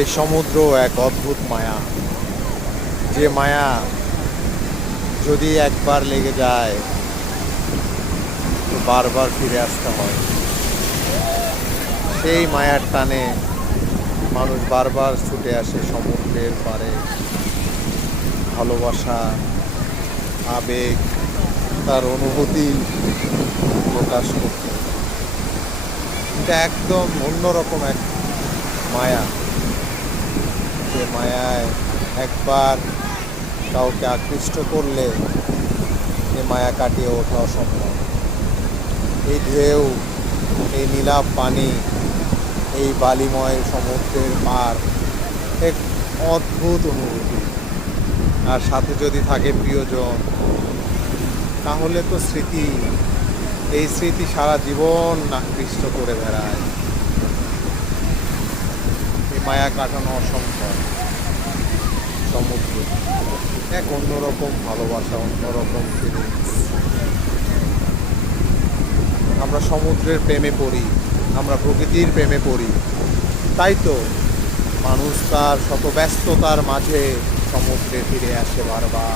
এই সমুদ্র এক অদ্ভুত মায়া, যে মায়া যদি একবার লেগে যায় তো বারবার ফিরে আসতে হয়। সেই মায়ার টানে মানুষ বারবার ছুটে আসে সমুদ্রের পাড়ে, ভালোবাসা, আবেগ, তার অনুভূতি প্রকাশ করতে। এটা একদম অন্যরকম এক মায়া, যে মায়ায় একবার কাউকে আকৃষ্ট করলে এ মায়া কাটিয়ে ওঠা অসম্ভব। এই ঢেউ, এই নীলাভ পানি, এই বালিময় সমুদ্রের পার এক অদ্ভুত অনুভূতি। আর সাথে যদি থাকে প্রিয়জন, তাহলে তো স্মৃতি, এই স্মৃতি সারা জীবন আকৃষ্ট করে বেড়ায়। এই মায়া কাটানো অসম্ভব। সমুদ্র এক অন্যরকম ভালোবাসা, অন্যরকম ফিলিংস। আমরা সমুদ্রের প্রেমে পড়ি, আমরা প্রকৃতির প্রেমে পড়ি। তাই তো মানুষ তার শত ব্যস্ততার মাঝে সমুদ্রে ফিরে আসে বারবার।